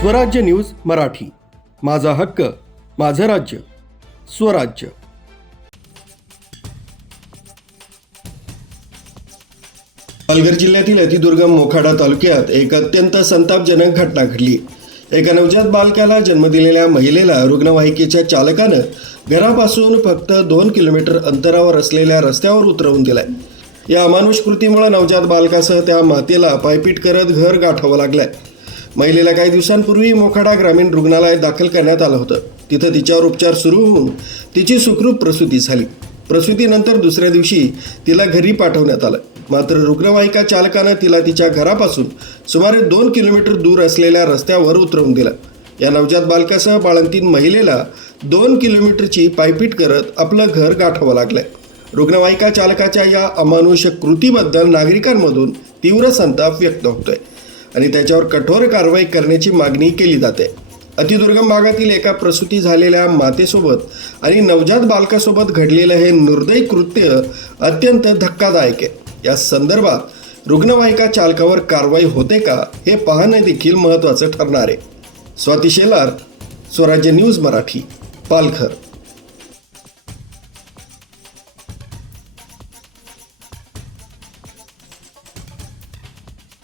स्वराज्य न्यूज मराठी, माझा हक्क माझं राज्य स्वराज्य। पालघर जिल्ह्यातील अतिदुर्गम मोखाडा तालुक्यात एक अत्यंत संतापजनक घटना घडली। एका नवजात बालकाला जन्म दिलेल्या महिलेला रुग्णवाहिकेच्या चालकानं घरापासून फक्त 2 किलोमीटर अंतरावर असलेल्या रस्त्यावर उतरवून दिलाय। या अमानुष कृतीमुळे नवजात बालकासह त्या मातेला पायपीट करत घर गाठावं लागलंय। महिलेला काही दिवसांपूर्वी मोखाडा ग्रामीण रुग्णालयात दाखल करण्यात आलं होतं। तिथं तिच्यावर उपचार सुरू होऊन तिची सुखरूप प्रसूती झाली। प्रसूतीनंतर दुसऱ्या दिवशी तिला घरी पाठवण्यात आलं। मात्र रुग्णवाहिका चालकानं तिला तिच्या घरापासून सुमारे 2 किलोमीटर दूर असलेल्या रस्त्यावर उतरवून दिलं। या नवजात बालकासह बाळंतीण महिलेला 2 किलोमीटरची पायपीट करत आपलं घर गाठावं लागलंय। रुग्णवाहिका चालकाच्या या अमानुष कृतीबद्दल नागरिकांमधून तीव्र संताप व्यक्त होतोय आणि त्याच्यावर कठोर कारवाई करण्याची मागणी केली जाते। अतिदुर्गम भागातील एका प्रसूती झालेल्या मातेसोबत आणि नवजात बालकासोबत घडलेलं हे निर्दयी कृत्य अत्यंत धक्कादायक आहे। या संदर्भात रुग्णवाहिका चालकावर कारवाई होते का हे पाहणं देखील महत्त्वाचं ठरणार आहे। स्वाती शेलार, स्वराज्य न्यूज मराठी, पालघर।